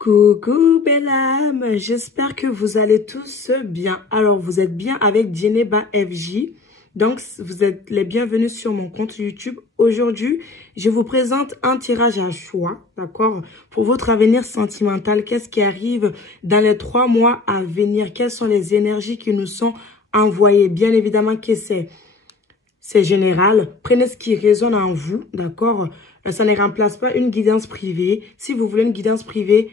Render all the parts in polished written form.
Coucou belle âme, j'espère que vous allez tous bien. Alors vous êtes bien avec Djeneba FJ, donc vous êtes les bienvenus sur mon compte YouTube. Aujourd'hui, je vous présente un tirage à choix, d'accord, pour votre avenir sentimental. Qu'est-ce qui arrive dans les 3 mois à venir? Quelles sont les énergies qui nous sont envoyées? Bien évidemment que c'est général. Prenez ce qui résonne en vous, d'accord? Ça ne remplace pas une guidance privée. Si vous voulez une guidance privée,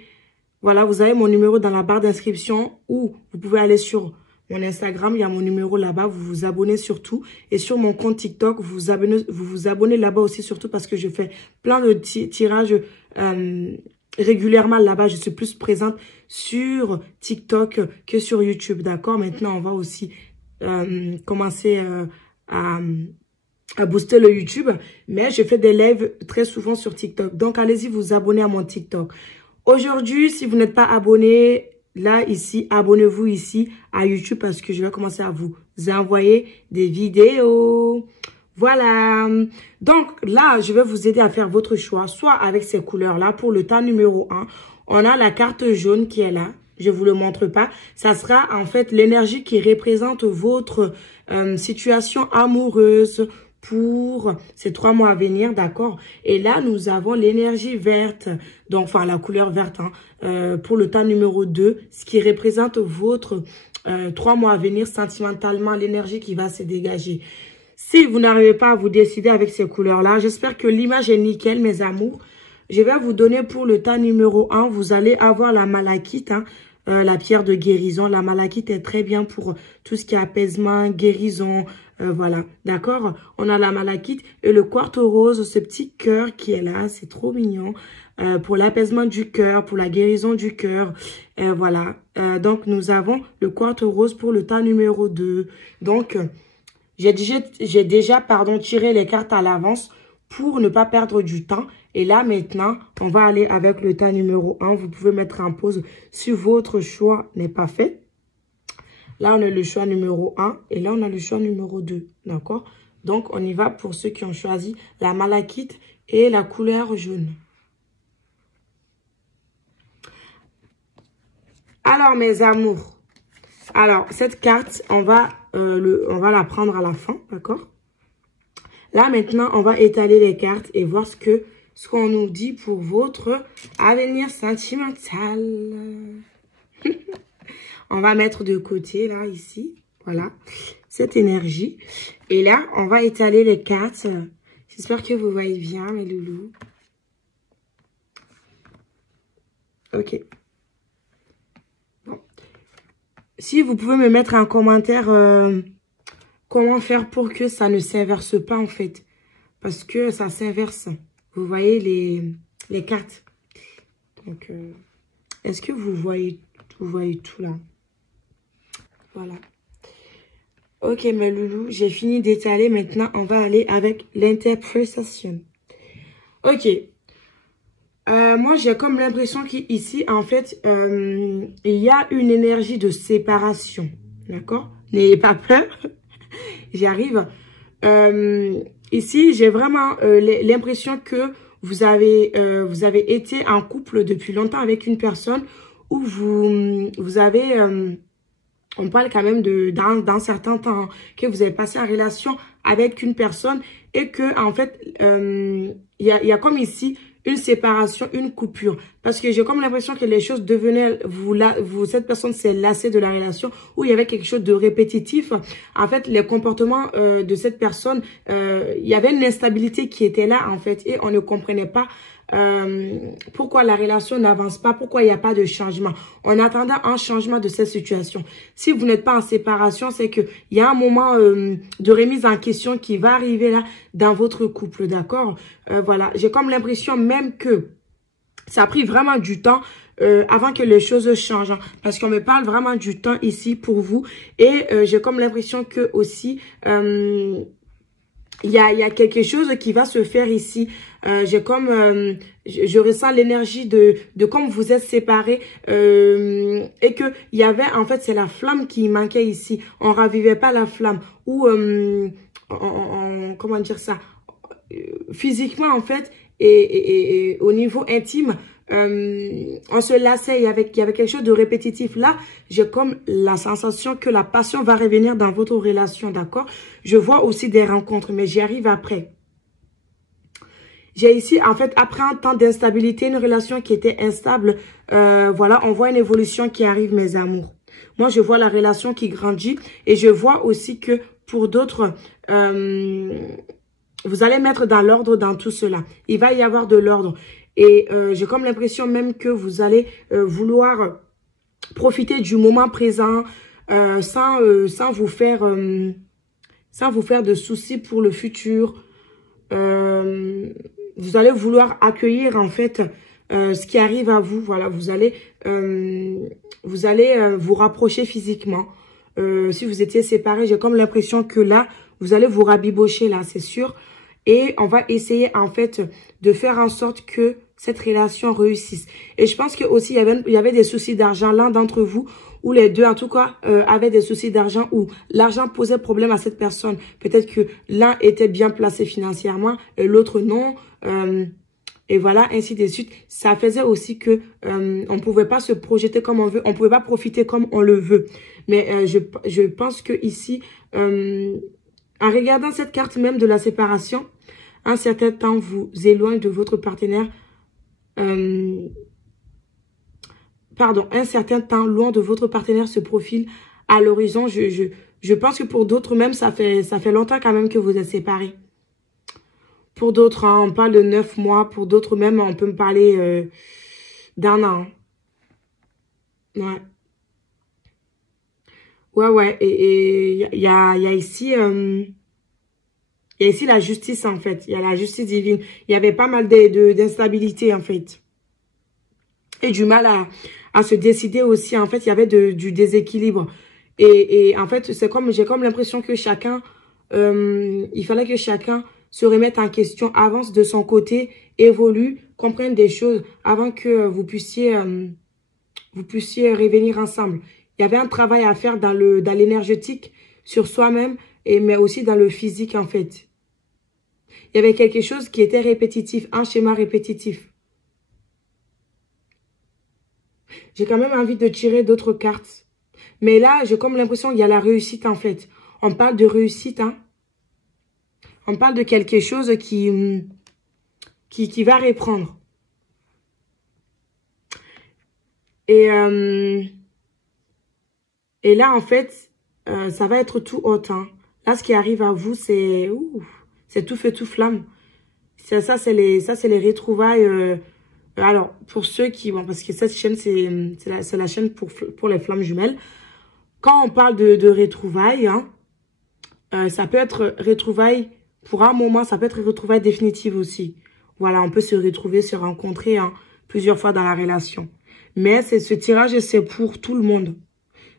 voilà, vous avez mon numéro dans la barre d'inscription ou vous pouvez aller sur mon Instagram, il y a mon numéro là-bas, vous vous abonnez surtout. Et sur mon compte TikTok, vous abonnez là-bas aussi surtout parce que je fais plein de tirages régulièrement là-bas. Je suis plus présente sur TikTok que sur YouTube, d'accord? Maintenant, on va aussi commencer à booster le YouTube, mais je fais des lives très souvent sur TikTok. Donc, allez-y vous abonner à mon TikTok. Aujourd'hui, si vous n'êtes pas abonné, là, ici, abonnez-vous ici à YouTube parce que je vais commencer à vous envoyer des vidéos. Voilà. Donc, là, je vais vous aider à faire votre choix, soit avec ces couleurs-là. Pour le tas numéro 1, on a la carte jaune qui est là. Je vous le montre pas. Ça sera en fait l'énergie qui représente votre situation amoureuse pour ces 3 mois à venir, d'accord? Et là, nous avons l'énergie verte, donc enfin la couleur verte, pour le tas numéro 2, ce qui représente votre 3 mois à venir sentimentalement, l'énergie qui va se dégager. Si vous n'arrivez pas à vous décider avec ces couleurs-là, j'espère que l'image est nickel, mes amours. Je vais vous donner pour le tas numéro 1, vous allez avoir la malachite, la pierre de guérison. La malachite est très bien pour tout ce qui est apaisement, guérison, voilà, d'accord? On a la malachite et le quartz rose, ce petit cœur qui est là, c'est trop mignon. Pour l'apaisement du cœur, pour la guérison du cœur, voilà. Donc, nous avons le quartz rose pour le tas numéro 2. Donc, j'ai déjà tiré les cartes à l'avance pour ne pas perdre du temps. Et là, maintenant, on va aller avec le tas numéro 1. Vous pouvez mettre en pause si votre choix n'est pas fait. Là, on a le choix numéro 1 et là, on a le choix numéro 2. D'accord? Donc, on y va pour ceux qui ont choisi la malachite et la couleur jaune. Alors, mes amours. Alors, cette carte, on va la prendre à la fin. D'accord? Là, maintenant, on va étaler les cartes et voir ce qu'on nous dit pour votre avenir sentimental. On va mettre de côté, là, ici. Voilà, cette énergie. Et là, on va étaler les cartes. J'espère que vous voyez bien, mes loulous. Ok. Bon. Si vous pouvez me mettre en commentaire comment faire pour que ça ne s'inverse pas, en fait. Parce que ça s'inverse. Vous voyez les cartes. Donc, est-ce que vous voyez tout là? Voilà. Ok, mes loulous, j'ai fini d'étaler. Maintenant, on va aller avec l'interprétation. Ok. Moi, j'ai comme l'impression qu'ici, en fait, il y a une énergie de séparation. D'accord? N'ayez pas peur. J'y arrive. Ici, j'ai vraiment l'impression que vous avez été en couple depuis longtemps avec une personne où vous avez... on parle quand même d'un certain temps que vous avez passé en relation avec une personne et que en fait, il y a comme ici une séparation, une coupure. Parce que j'ai comme l'impression que les choses devenaient, cette personne s'est lassée de la relation où il y avait quelque chose de répétitif. En fait, les comportements de cette personne, il y avait une instabilité qui était là en fait et on ne comprenait pas pourquoi la relation n'avance pas, pourquoi il n'y a pas de changement. On attendait un changement de cette situation. Si vous n'êtes pas en séparation, c'est que il y a un moment de remise en question qui va arriver là dans votre couple, d'accord? Voilà, j'ai comme l'impression même que ça a pris vraiment du temps avant que les choses changent, hein, parce qu'on me parle vraiment du temps ici pour vous et j'ai comme l'impression que aussi il y a quelque chose qui va se faire ici. J'ai comme je ressens l'énergie de comme vous êtes séparés et que il y avait en fait c'est la flamme qui manquait ici. On ravivait pas la flamme ou comment dire ça, physiquement en fait et au niveau intime on se lassait, il y avait quelque chose de répétitif. Là, j'ai comme la sensation que la passion va revenir dans votre relation, d'accord? Je vois aussi des rencontres, mais j'y arrive après. J'ai ici, en fait, après un temps d'instabilité, une relation qui était instable, voilà, on voit une évolution qui arrive, mes amours. Moi, je vois la relation qui grandit et je vois aussi que pour d'autres, vous allez mettre dans l'ordre dans tout cela. Il va y avoir de l'ordre. Et j'ai comme l'impression même que vous allez vouloir profiter du moment présent sans vous faire de soucis pour le futur. Vous allez vouloir accueillir en fait ce qui arrive à vous. Voilà, vous allez vous rapprocher physiquement. Si vous étiez séparés, j'ai comme l'impression que là, vous allez vous rabibocher là, c'est sûr. Et on va essayer en fait de faire en sorte que cette relation réussisse. Et je pense que aussi il y avait des soucis d'argent. L'un d'entre vous ou les deux en tout cas avaient des soucis d'argent ou l'argent posait problème à cette personne. Peut-être que l'un était bien placé financièrement et l'autre non. Et voilà, ainsi de suite. Ça faisait aussi que on pouvait pas se projeter comme on veut, on pouvait pas profiter comme on le veut. Mais je pense que ici, en regardant cette carte même de la séparation, un certain temps vous éloigne de votre partenaire. Un certain temps loin de votre partenaire se profile à l'horizon. Je pense que pour d'autres même, ça fait longtemps quand même que vous êtes séparés. Pour d'autres, hein, on parle de 9 mois. Pour d'autres même, on peut me parler d'un an. Ouais. Ouais. Et il y a ici... il y a ici la justice, en fait. Il y a la justice divine. Il y avait pas mal d'instabilité, en fait. Et du mal à se décider aussi. En fait, il y avait du déséquilibre. Et en fait, j'ai comme l'impression que chacun, il fallait que chacun se remette en question, avance de son côté, évolue, comprenne des choses avant que vous puissiez revenir ensemble. Il y avait un travail à faire dans l'énergétique, sur soi-même, mais aussi dans le physique, en fait. Il y avait quelque chose qui était répétitif, un schéma répétitif. J'ai quand même envie de tirer d'autres cartes. Mais là, j'ai comme l'impression qu'il y a la réussite, en fait. On parle de réussite, hein. On parle de quelque chose qui va reprendre. Et là, en fait, ça va être tout haut, hein. Là, ce qui arrive à vous, c'est tout feu, tout flamme. Ça, c'est les retrouvailles. Alors, pour ceux qui... Bon, parce que cette chaîne, c'est la chaîne pour les flammes jumelles. Quand on parle de retrouvailles, hein, ça peut être retrouvailles pour un moment, ça peut être retrouvailles définitives aussi. Voilà, on peut se retrouver, se rencontrer hein, plusieurs fois dans la relation. Mais ce tirage, c'est pour tout le monde.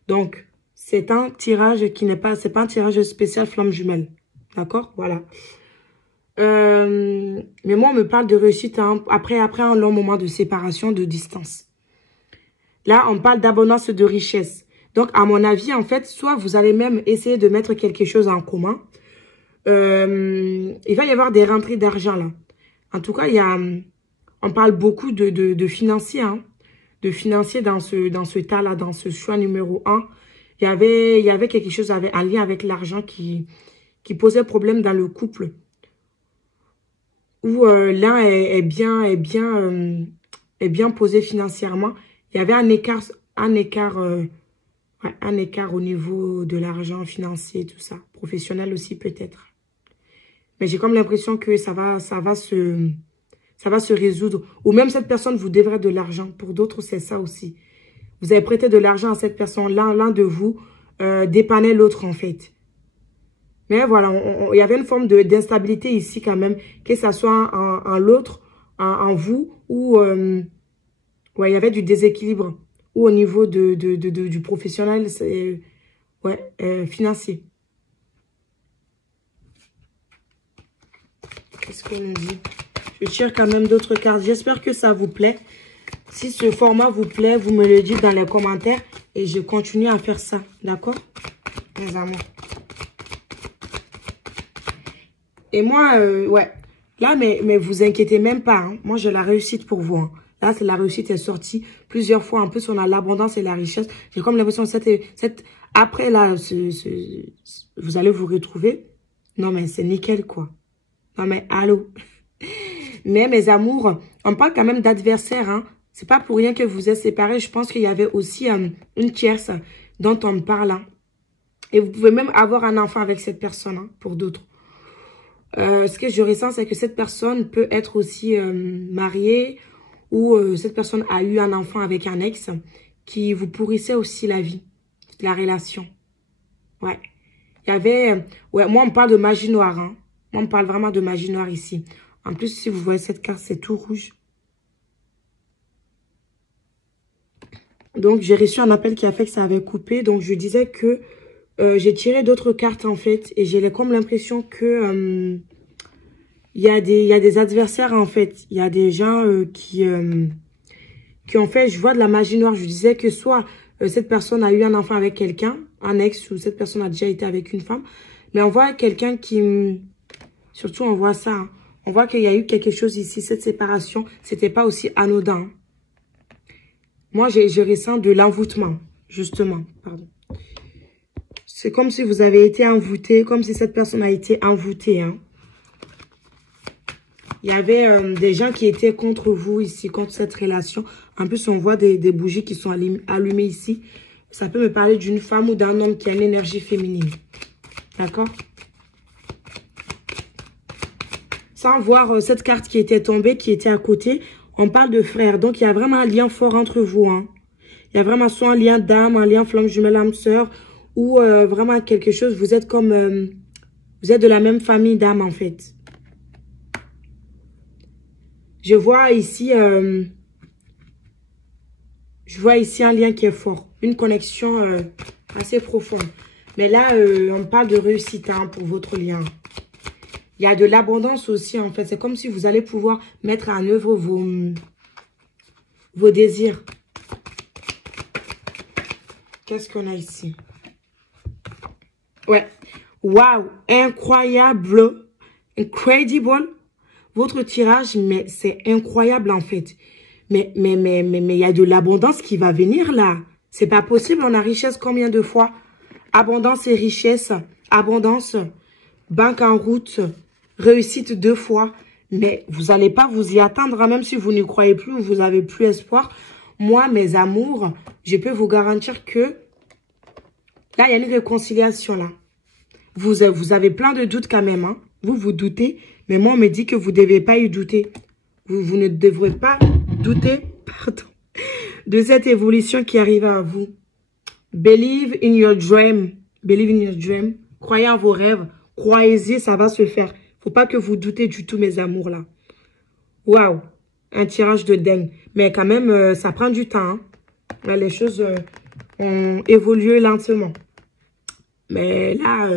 Donc, c'est un tirage qui n'est pas... C'est pas un tirage spécial flamme jumelle. D'accord? Voilà. Mais moi, on me parle de réussite hein, après un long moment de séparation, de distance. Là, on parle d'abondance de richesse. Donc, à mon avis, en fait, soit vous allez même essayer de mettre quelque chose en commun. Il va y avoir des rentrées d'argent, là. En tout cas, on parle beaucoup de financiers, hein. De financiers dans ce tas-là, dans ce choix numéro 1. Il y avait quelque chose en lien avec l'argent qui posait problème dans le couple. Où l'un est bien posé financièrement. Il y avait un écart au niveau de l'argent financier, tout ça. Professionnel aussi peut-être. Mais j'ai comme l'impression que ça va se résoudre. Ou même cette personne vous devrait de l'argent. Pour d'autres, c'est ça aussi. Vous avez prêté de l'argent à cette personne. L'un de vous dépannait l'autre en fait. Mais voilà, il y avait une forme d'instabilité ici quand même. Que ça soit en l'autre, en vous, ou ouais, il y avait du déséquilibre. Ou au niveau du professionnel, financier. Qu'est-ce qu'on nous dit? Je tire quand même d'autres cartes. J'espère que ça vous plaît. Si ce format vous plaît, vous me le dites dans les commentaires. Et je continue à faire ça. D'accord, mes amours? Et moi, ouais. Là, mais vous inquiétez même pas. Hein. Moi, j'ai la réussite pour vous. Hein. Là, c'est la réussite est sortie plusieurs fois. En plus, on a l'abondance et la richesse. J'ai comme l'impression que après, là, vous allez vous retrouver. Non, mais c'est nickel, quoi. Non, mais allô. Mais mes amours, on parle quand même d'adversaire, hein. C'est pas pour rien que vous êtes séparés. Je pense qu'il y avait aussi une tierce dont on parle, hein. Et vous pouvez même avoir un enfant avec cette personne, hein, pour d'autres. Ce que je ressens, c'est que cette personne peut être aussi mariée ou cette personne a eu un enfant avec un ex qui vous pourrissait aussi la vie, la relation. Ouais. Il y avait... ouais, moi, on parle de magie noire, hein. Moi, on parle vraiment de magie noire ici. En plus, si vous voyez cette carte, c'est tout rouge. Donc, j'ai reçu un appel qui a fait que ça avait coupé. Donc, je disais que j'ai tiré d'autres cartes, en fait. Et j'ai comme l'impression que il y a des adversaires, en fait. Il y a des gens qui en fait, je vois de la magie noire. Je disais que soit cette personne a eu un enfant avec quelqu'un, un ex, ou cette personne a déjà été avec une femme. Mais on voit quelqu'un qui... Surtout, on voit ça, hein. On voit qu'il y a eu quelque chose ici. Cette séparation, c'était pas aussi anodin, hein. Moi, je ressens de l'envoûtement, justement. Pardon. C'est comme si vous avez été envoûté, comme si cette personne a été envoûtée, hein. Il y avait des gens qui étaient contre vous ici, contre cette relation. En plus, on voit des bougies qui sont allumées ici. Ça peut me parler d'une femme ou d'un homme qui a une énergie féminine. D'accord? Sans voir cette carte qui était tombée, qui était à côté, on parle de frères. Donc, il y a vraiment un lien fort entre vous, hein. Il y a vraiment soit un lien d'âme, un lien flamme jumelle, âme sœur, ou vraiment quelque chose. Vous êtes comme... vous êtes de la même famille d'âme, en fait. Je vois ici un lien qui est fort. Une connexion assez profonde. Mais là, on parle de réussite, hein, pour votre lien. Il y a de l'abondance aussi, en fait. C'est comme si vous allez pouvoir mettre en œuvre vos désirs. Qu'est-ce qu'on a ici? Ouais. Waouh! Incroyable! Incredible! Votre tirage, mais c'est incroyable, en fait. Mais il y a de l'abondance qui va venir, là. C'est pas possible. On a richesse combien de fois? Abondance et richesse. Abondance. Banque en route. Réussite 2 fois. Mais vous n'allez pas vous y attendre, hein, même si vous n'y croyez plus ou vous n'avez plus espoir. Moi, mes amours, je peux vous garantir que là, il y a une réconciliation, là. Vous avez plein de doutes quand même, hein. Vous doutez. Mais moi, on me dit que vous ne devez pas y douter. Vous ne devrez pas douter, pardon, de cette évolution qui arrive à vous. Believe in your dream. Believe in your dream. Croyez en vos rêves. Croyez-y, ça va se faire. Faut pas que vous doutez du tout, mes amours, là. Waouh. Un tirage de dingue. Mais quand même, ça prend du temps, hein. Là, les choses ont évolué lentement. Mais là,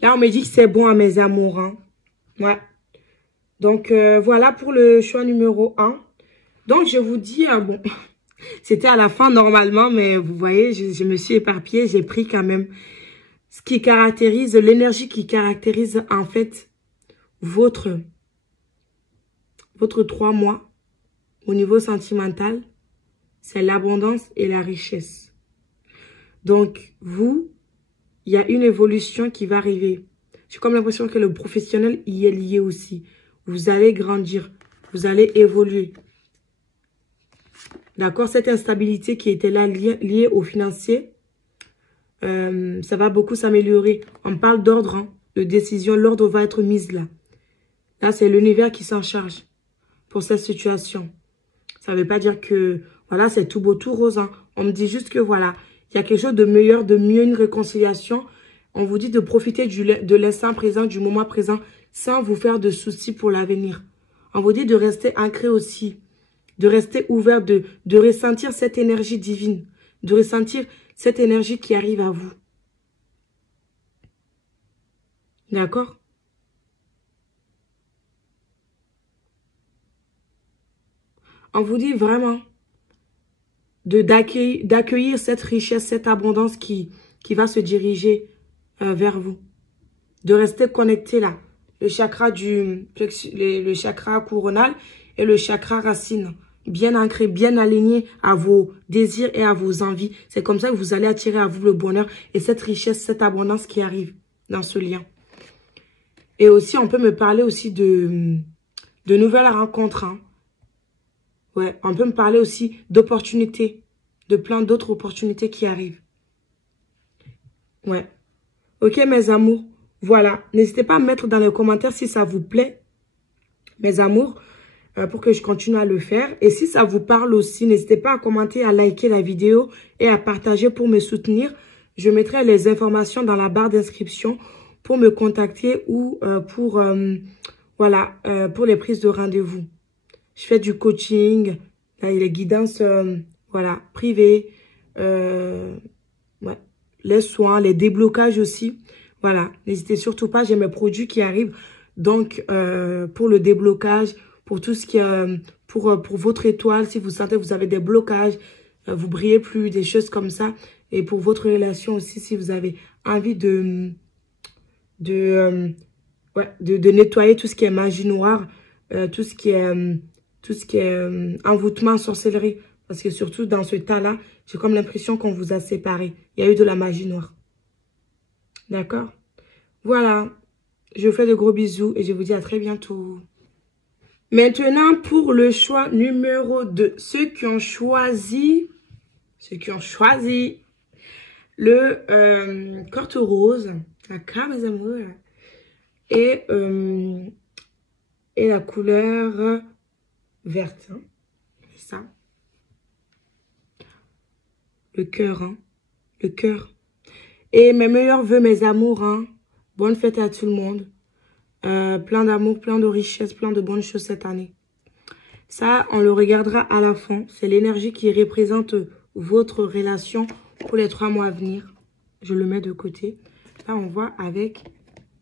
là, on me dit que c'est bon, à mes amours, hein. Ouais. Donc, voilà pour le choix numéro 1. Donc, je vous dis, bon, c'était à la fin normalement, mais vous voyez, je me suis éparpillée. J'ai pris quand même ce qui caractérise, l'énergie qui caractérise en fait votre 3 mois au niveau sentimental. C'est l'abondance et la richesse. Donc, vous, il y a une évolution qui va arriver. J'ai comme l'impression que le professionnel y est lié aussi. Vous allez grandir. Vous allez évoluer. D'accord? Cette instabilité qui était là liée au financier, ça va beaucoup s'améliorer. On parle d'ordre, hein, de décision. L'ordre va être mis là. Là, c'est l'univers qui s'en charge pour cette situation. Ça ne veut pas dire que, voilà, c'est tout beau, tout rose, hein. On me dit juste que, voilà, il y a quelque chose de meilleur, de mieux, une réconciliation. On vous dit de profiter de l'instant présent, du moment présent, sans vous faire de soucis pour l'avenir. On vous dit de rester ancré aussi, de rester ouvert, de ressentir cette énergie divine, de ressentir cette énergie qui arrive à vous. D'accord? On vous dit vraiment d'accueillir cette richesse, cette abondance qui va se diriger vers vous. De rester connecté là. Le chakra coronal et le chakra racine. Bien ancré, bien aligné à vos désirs et à vos envies. C'est comme ça que vous allez attirer à vous le bonheur et cette richesse, cette abondance qui arrive dans ce lien. Et aussi, on peut me parler aussi de nouvelles rencontres. Hein. Ouais, on peut me parler aussi d'opportunités, de plein d'autres opportunités qui arrivent. Ouais. Ok, mes amours. Voilà. N'hésitez pas à mettre dans les commentaires si ça vous plaît, mes amours, pour que je continue à le faire. Et si ça vous parle aussi, n'hésitez pas à commenter, à liker la vidéo et à partager pour me soutenir. Je mettrai les informations dans la barre d'inscription pour me contacter ou pour les prises de rendez-vous. Je fais du coaching, les guidances voilà, privées, ouais, les soins, les déblocages aussi. Voilà, n'hésitez surtout pas, j'ai mes produits qui arrivent. Donc, pour le déblocage, pour tout ce qui est pour votre étoile, si vous sentez que vous avez des blocages, vous brillez plus, des choses comme ça. Et pour votre relation aussi, si vous avez envie de nettoyer tout ce qui est magie noire, tout ce qui est envoûtement, sorcellerie. Parce que surtout dans ce tas-là, j'ai comme l'impression qu'on vous a séparés. Il y a eu de la magie noire. D'accord? Voilà. Je vous fais de gros bisous et je vous dis à très bientôt. Maintenant, pour le choix numéro 2. Ceux qui ont choisi le corte rose. D'accord, mes amours? Et la couleur verte. Hein. C'est ça. Le cœur, hein. Le cœur. Et mes meilleurs vœux, mes amours, hein. Bonne fête à tout le monde. Plein d'amour, plein de richesse, plein de bonnes choses cette année. Ça, on le regardera à la fin. C'est l'énergie qui représente votre relation pour les 3 mois à venir. Je le mets de côté. Là, on voit avec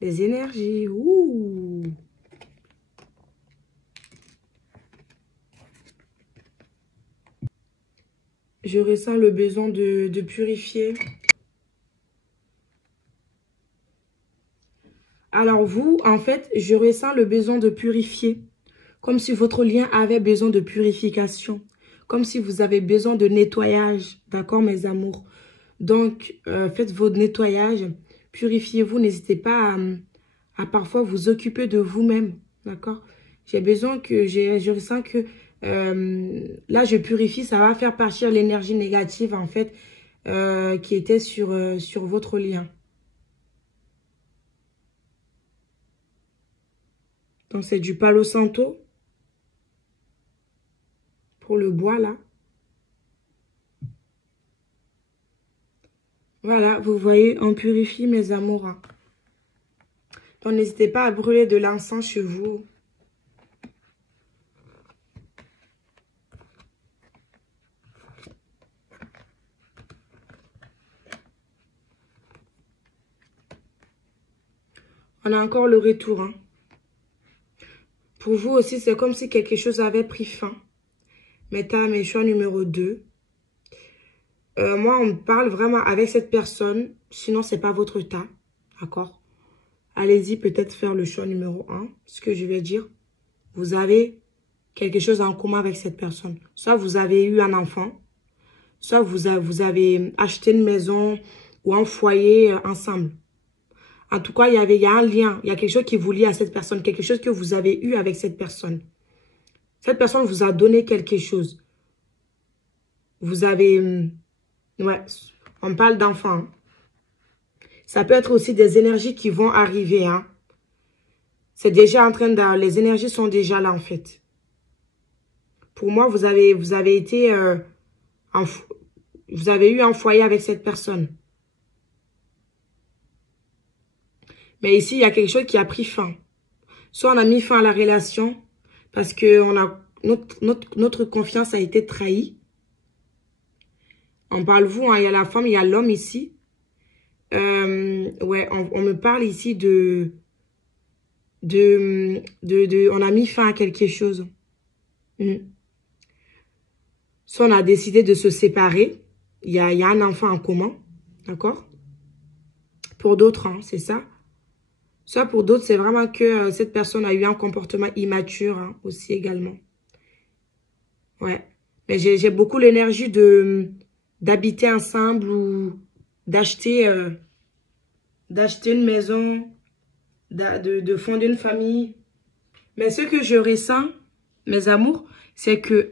les énergies. Ouh. Je ressens le besoin de purifier. Alors vous, en fait, je ressens le besoin de purifier. Comme si votre lien avait besoin de purification. Comme si vous avez besoin de nettoyage. D'accord, mes amours? Donc, faites votre nettoyage. Purifiez-vous. N'hésitez pas à parfois vous occuper de vous-même. D'accord? J'ai besoin que... Je ressens que... là, je purifie. Ça va faire partir l'énergie négative, en fait, qui était sur votre lien. Donc, c'est du Palo Santo. Pour le bois, là. Voilà, vous voyez, on purifie, mes amours. Donc, n'hésitez pas à brûler de l'encens chez vous. On a encore le retour. Hein. Pour vous aussi, c'est comme si quelque chose avait pris fin. Maintenant, mes choix numéro 2. Moi, on me parle vraiment avec cette personne. Sinon, c'est pas votre tas. D'accord? Allez-y, peut-être faire le choix numéro 1. Ce que je vais dire. Vous avez quelque chose en commun avec cette personne. Soit vous avez eu un enfant. Soit vous avez acheté une maison ou un foyer ensemble. En tout cas, il y a un lien. Il y a quelque chose qui vous lie à cette personne. Quelque chose que vous avez eu avec cette personne. Cette personne vous a donné quelque chose. Vous avez... ouais, on parle d'enfants. Ça peut être aussi des énergies qui vont arriver. Hein. C'est déjà en train de... Les énergies sont déjà là, en fait. Pour moi, vous avez été... vous avez eu un foyer avec cette personne. Mais ici, il y a quelque chose qui a pris fin. Soit on a mis fin à la relation parce que notre confiance a été trahie. On parle vous, hein, il y a la femme, il y a l'homme ici. Ouais, on me parle ici on a mis fin à quelque chose. Soit on a décidé de se séparer. Il y a un enfant en commun. D'accord? Pour d'autres, hein, c'est ça. Soit pour d'autres, c'est vraiment que cette personne a eu un comportement immature hein, aussi également. Ouais. Mais j'ai beaucoup l'énergie d'habiter ensemble ou d'acheter une maison, de fonder une famille. Mais ce que je ressens, mes amours, c'est que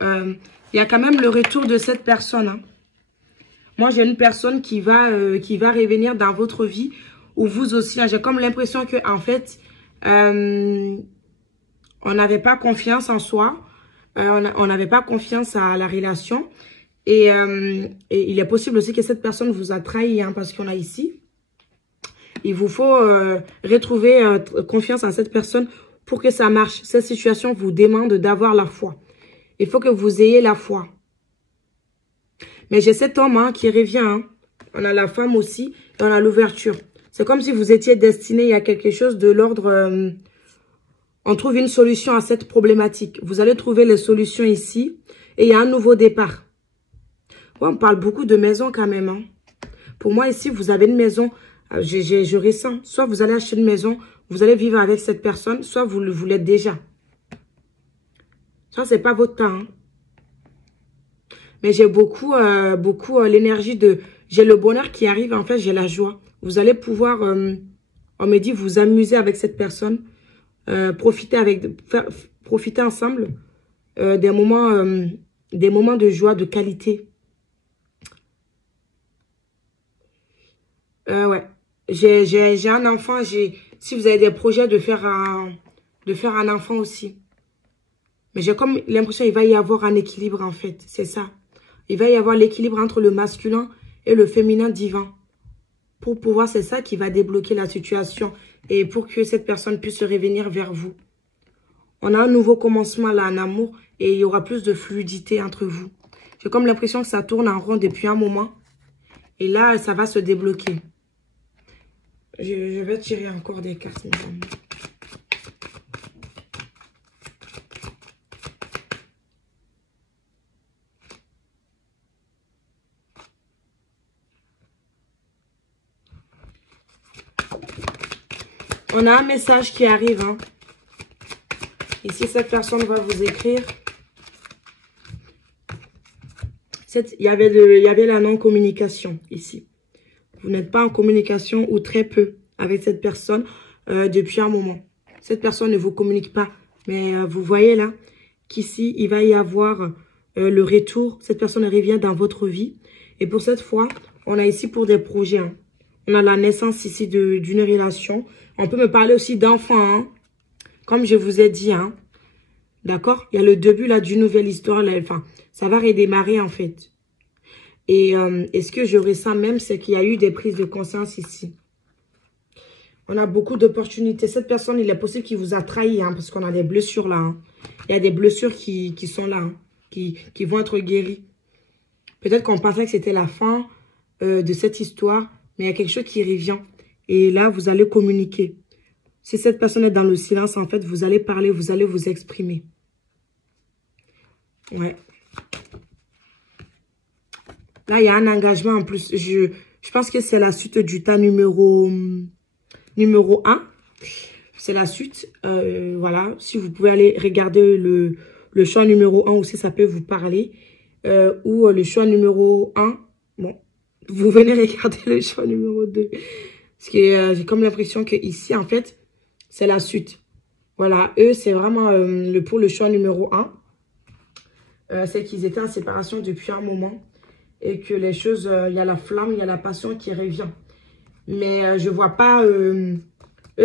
il y a quand même le retour de cette personne. Hein. Moi, j'ai une personne qui va revenir dans votre vie, ou vous aussi. J'ai comme l'impression que en fait, on n'avait pas confiance en soi, on n'avait pas confiance à la relation. Et il est possible aussi que cette personne vous a trahi, hein, parce qu'on a ici. Il vous faut retrouver confiance en cette personne pour que ça marche. Cette situation vous demande d'avoir la foi. Il faut que vous ayez la foi. Mais j'ai cet homme hein, qui revient. Hein. On a la femme aussi et on a l'ouverture. C'est comme si vous étiez destiné à quelque chose de l'ordre... on trouve une solution à cette problématique. Vous allez trouver les solutions ici. Et il y a un nouveau départ. Ouais, on parle beaucoup de maison quand même. Hein. Pour moi, ici, vous avez une maison... je ressens. Soit vous allez acheter une maison, vous allez vivre avec cette personne, soit vous l'êtes déjà. Ça, c'est pas votre temps. Hein. Mais j'ai beaucoup l'énergie de... J'ai le bonheur qui arrive, en fait, j'ai la joie. Vous allez pouvoir, on me dit, vous amuser avec cette personne. Profiter ensemble des moments de joie, de qualité. Ouais. J'ai un enfant. Si vous avez des projets de faire un enfant aussi. Mais j'ai comme l'impression qu'il va y avoir un équilibre, en fait. C'est ça. Il va y avoir l'équilibre entre le masculin et le féminin divin. Pour pouvoir, c'est ça qui va débloquer la situation. Et pour que cette personne puisse revenir vers vous. On a un nouveau commencement là en amour. Et il y aura plus de fluidité entre vous. J'ai comme l'impression que ça tourne en rond depuis un moment. Et là, ça va se débloquer. Je vais tirer encore des cartes, mes amis. On a un message qui arrive. Hein. Ici, cette personne va vous écrire. Il y avait la non-communication ici. Vous n'êtes pas en communication ou très peu avec cette personne depuis un moment. Cette personne ne vous communique pas. Mais vous voyez là qu'ici, il va y avoir le retour. Cette personne revient dans votre vie. Et pour cette fois, on a ici pour des projets. Hein. On a la naissance ici d'une relation. On peut me parler aussi d'enfants. Hein. Comme je vous ai dit. Hein. D'accord? Il y a le début là d'une nouvelle histoire. Là, enfin, ça va redémarrer en fait. Et ce que je ressens même, c'est qu'il y a eu des prises de conscience ici. On a beaucoup d'opportunités. Cette personne, il est possible qu'il vous a trahi, hein, parce qu'on a des blessures là. Hein. Il y a des blessures qui sont là, hein, qui vont être guéries. Peut-être qu'on pensait que c'était la fin de cette histoire, mais il y a quelque chose qui revient. Et là, vous allez communiquer. Si cette personne est dans le silence, en fait, vous allez parler, vous allez vous exprimer. Ouais. Là, il y a un engagement en plus. Je pense que c'est la suite du tas numéro 1. C'est la suite. Voilà. Si vous pouvez aller regarder le choix numéro 1 aussi, ça peut vous parler. Ou le choix numéro 1. Bon, vous venez regarder le choix numéro 2. Parce que j'ai comme l'impression que ici, en fait, c'est la suite. Voilà. Eux, c'est vraiment pour le choix numéro 1. C'est qu'ils étaient en séparation depuis un moment. Et que les choses, il y a la flamme, il y a la passion qui revient. Mais je ne vois pas, eux,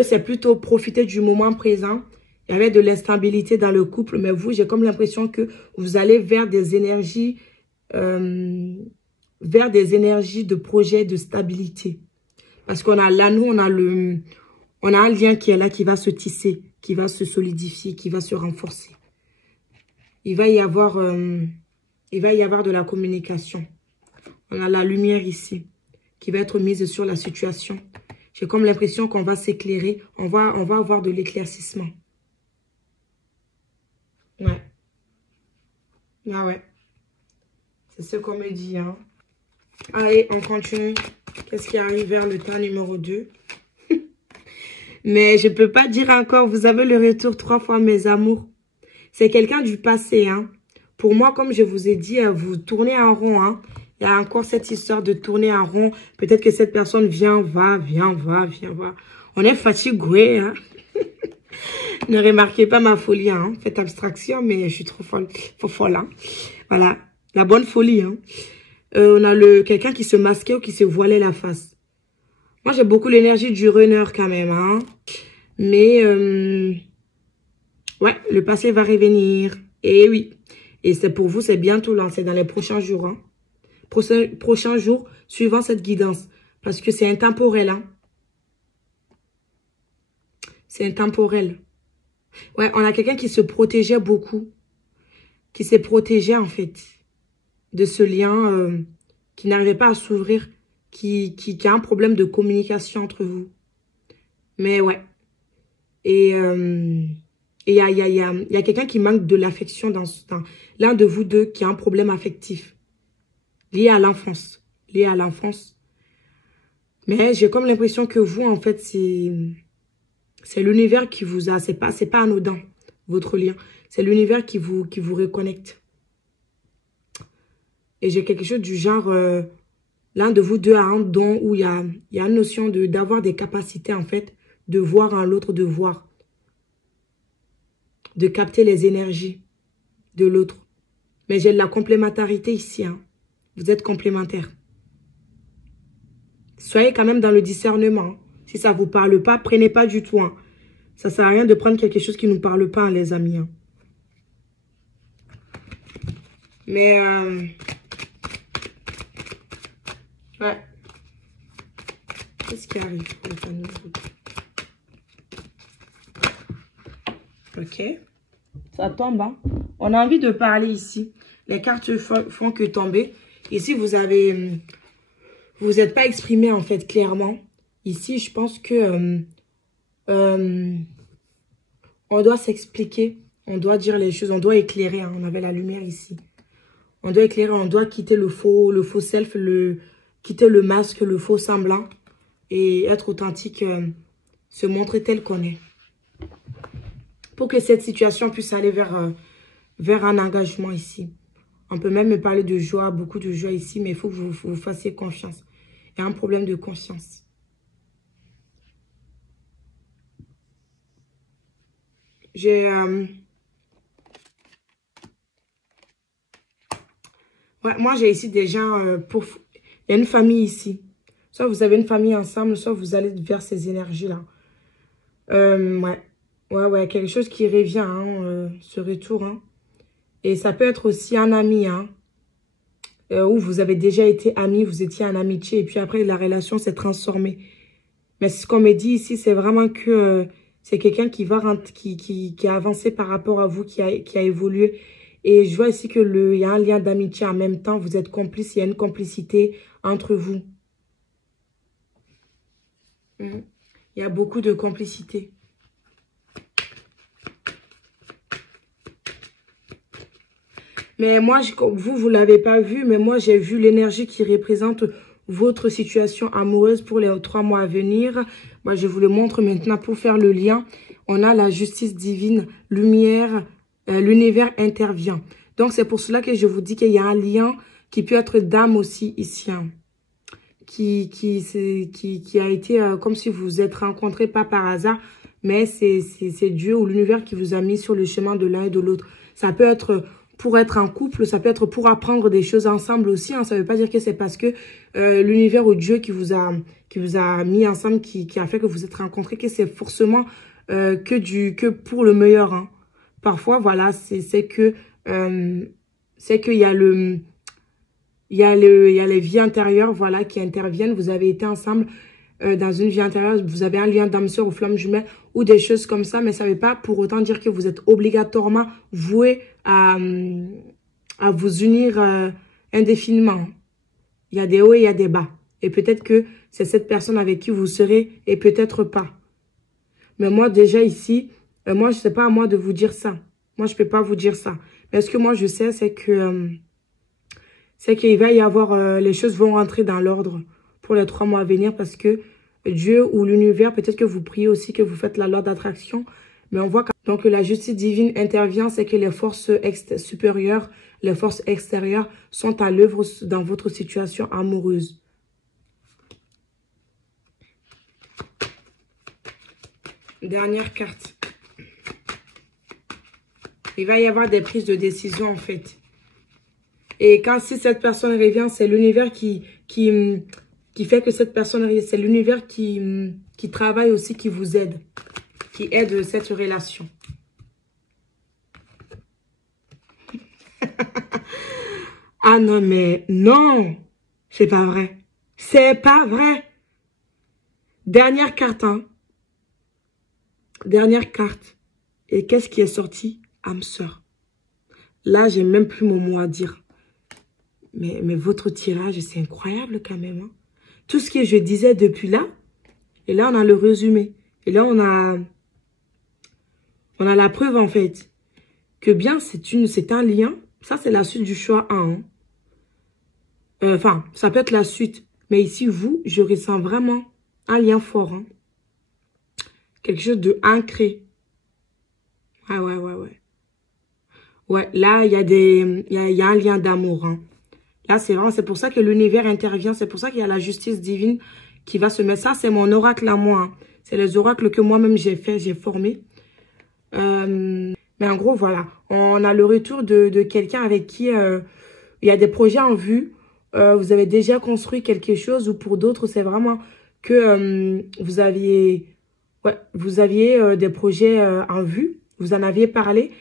c'est plutôt profiter du moment présent. Il y avait de l'instabilité dans le couple, mais vous, j'ai comme l'impression que vous allez vers des énergies de projet, de stabilité. Parce qu'on a là, nous, on a un lien qui est là, qui va se tisser, qui va se solidifier, qui va se renforcer. Il va y avoir de la communication. On a la lumière ici qui va être mise sur la situation. J'ai comme l'impression qu'on va s'éclairer. On va avoir de l'éclaircissement. Ouais. Ah ouais. C'est ce qu'on me dit. Hein. Allez, on continue. Qu'est-ce qui arrive vers le tas numéro 2? Mais je ne peux pas dire encore. Vous avez le retour 3 fois, mes amours. C'est quelqu'un du passé. Hein. Pour moi, comme je vous ai dit, vous tournez en rond. Hein. Il y a encore cette histoire de tourner en rond. Peut-être que cette personne vient, va, vient, va, vient, va. On est fatigué. Hein. Ne remarquez pas ma folie. Hein. Faites abstraction, mais je suis trop folle. Hein. Voilà, la bonne folie. Hein. On a quelqu'un qui se masquait ou qui se voilait la face. Moi, j'ai beaucoup l'énergie du runner quand même. Hein. Mais, ouais, le passé va revenir. Et oui. Et c'est pour vous, c'est bientôt là. C'est dans les prochains jours. Hein. Prochains jours, suivant cette guidance. Parce que c'est intemporel. Hein. C'est intemporel. Ouais, on a quelqu'un qui se protégeait beaucoup. Qui s'est protégé, en fait, de ce lien qui n'arrivait pas à s'ouvrir. Qui a un problème de communication entre vous. Mais ouais. Et il y a quelqu'un qui manque de l'affection dans l'un de vous deux qui a un problème affectif. Lié à l'enfance. Lié à l'enfance. Mais j'ai comme l'impression que vous, en fait, c'est l'univers qui vous a... C'est pas anodin, votre lien. C'est l'univers qui vous reconnecte. Et j'ai quelque chose du genre... l'un de vous deux a un don où il y a une notion d'avoir des capacités, en fait, de voir en l'autre, de voir. De capter les énergies de l'autre. Mais j'ai de la complémentarité ici. Hein. Vous êtes complémentaires. Soyez quand même dans le discernement. Si ça ne vous parle pas, prenez pas du tout. Hein. Ça ne sert à rien de prendre quelque chose qui ne nous parle pas, hein, les amis. Hein. Mais, ouais. Qu'est-ce qui arrive? Ok. Ça tombe, hein. On a envie de parler ici. Les cartes font que tomber. Ici, vous n'êtes pas exprimé, en fait, clairement. Ici, je pense que on doit s'expliquer. On doit dire les choses. On doit éclairer. Hein. On avait la lumière ici. On doit éclairer. On doit quitter le faux self, quitter le masque, le faux semblant. Et être authentique, se montrer tel qu'on est. Pour que cette situation puisse aller vers un engagement ici. On peut même me parler de joie, beaucoup de joie ici, mais il faut que vous fassiez confiance. Il y a un problème de conscience. Ouais, moi, j'ai ici des gens... il y a une famille ici. Soit vous avez une famille ensemble, soit vous allez vers ces énergies-là. Ouais. Ouais, quelque chose qui revient, hein, ce retour. Hein. Et ça peut être aussi un ami, hein. Où vous avez déjà été amis, vous étiez en amitié, et puis après, la relation s'est transformée. Mais ce qu'on me dit ici, c'est vraiment que c'est quelqu'un qui a avancé par rapport à vous, qui a évolué. Et je vois ici que il y a un lien d'amitié en même temps. Vous êtes complices, il y a une complicité entre vous. Il y a beaucoup de complicité. Mais moi, vous ne l'avez pas vu, mais moi, j'ai vu l'énergie qui représente votre situation amoureuse pour les 3 mois à venir. Moi, je vous le montre maintenant pour faire le lien. On a la justice divine, lumière, l'univers intervient. Donc, c'est pour cela que je vous dis qu'il y a un lien qui peut être d'âme aussi ici. Hein, qui a été comme si vous vous êtes rencontrés, pas par hasard, mais c'est Dieu ou l'univers qui vous a mis sur le chemin de l'un et de l'autre. Ça peut être... pour être en couple, ça peut être pour apprendre des choses ensemble aussi. Hein. Ça ne veut pas dire que c'est parce que l'univers ou Dieu qui vous a mis ensemble, qui a fait que vous êtes rencontrés, que c'est forcément que pour le meilleur. Hein. Parfois, voilà, c'est qu'il y a les vies intérieures, voilà, qui interviennent. Vous avez été ensemble dans une vie intérieure, vous avez un lien d'âme sœur ou flamme jumelle ou des choses comme ça, mais ça ne veut pas pour autant dire que vous êtes obligatoirement voué à vous unir indéfiniment. Il y a des hauts et il y a des bas. Et peut-être que c'est cette personne avec qui vous serez et peut-être pas. Mais moi, déjà ici, moi, je sais pas à moi de vous dire ça. Moi, je peux pas vous dire ça. Mais ce que moi, je sais, c'est que c'est qu'il va y avoir... les choses vont rentrer dans l'ordre pour les 3 mois à venir parce que Dieu ou l'univers, peut-être que vous priez aussi, que vous faites la loi d'attraction. Mais on voit que donc la justice divine intervient, c'est que les forces supérieures Les forces extérieures sont à l'œuvre dans votre situation amoureuse. Dernière carte. Il va y avoir des prises de décision, en fait. Et si cette personne revient, c'est l'univers qui fait que cette personne revient. C'est l'univers qui travaille aussi, qui vous aide. Qui aide cette relation. Ah non, mais non. C'est pas vrai. C'est pas vrai. Dernière carte, hein. Dernière carte. Et qu'est-ce qui est sorti? Âme sœur. Là, j'ai même plus mon mot à dire. Mais votre tirage, c'est incroyable quand même. Hein? Tout ce que je disais depuis là, et là, on a le résumé. Et là, on a la preuve, en fait, que bien, c'est un lien. Ça, c'est la suite du choix 1. Hein? Enfin, ça peut être la suite. Mais ici, vous, je ressens vraiment un lien fort. Hein? Quelque chose de ancré. Ouais. Ouais, là, il y a un lien d'amour. Hein. Là, c'est pour ça que l'univers intervient. C'est pour ça qu'il y a la justice divine qui va se mettre. Ça, c'est mon oracle à moi. Hein. C'est les oracles que moi-même j'ai formés. Mais en gros, voilà. On a le retour de quelqu'un avec qui il y a des projets en vue. Vous avez déjà construit quelque chose ou pour d'autres, c'est vraiment que vous aviez des projets en vue. Vous en aviez parlé.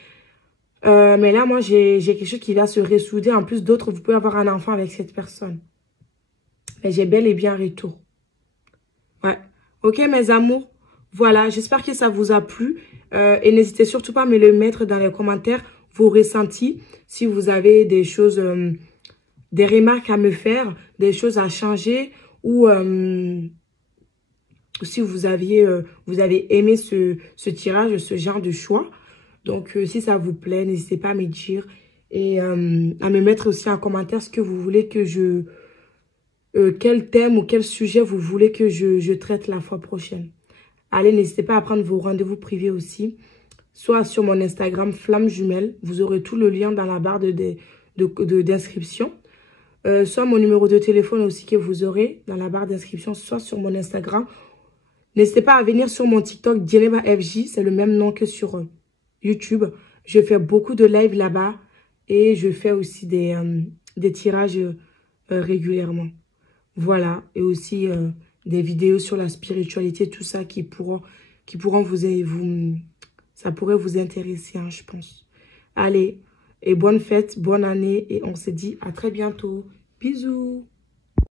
Mais là, moi, j'ai quelque chose qui va se ressouder. En plus d'autres, vous pouvez avoir un enfant avec cette personne. Mais j'ai bel et bien un retour. Ouais. Ok, mes amours. Voilà, j'espère que ça vous a plu. Et n'hésitez surtout pas à me le mettre dans les commentaires, vos ressentis. Si vous avez des choses, des remarques à me faire, des choses à changer. Ou si vous avez aimé ce tirage, ce genre de choix. Donc, si ça vous plaît, n'hésitez pas à me dire et à me mettre aussi en commentaire ce que vous voulez que quel thème ou quel sujet vous voulez que je traite la fois prochaine. Allez, n'hésitez pas à prendre vos rendez-vous privés aussi, soit sur mon Instagram Flamme Jumelle. Vous aurez tout le lien dans la barre d'inscription. Soit mon numéro de téléphone aussi que vous aurez dans la barre d'inscription, soit sur mon Instagram. N'hésitez pas à venir sur mon TikTok, Djeneba FJ, c'est le même nom que sur YouTube. Je fais beaucoup de live là-bas et je fais aussi des tirages régulièrement. Voilà, et aussi des vidéos sur la spiritualité, tout ça qui pourront ça pourrait vous intéresser, hein, je pense. Allez, et bonne fête, bonne année et on se dit à très bientôt. Bisous.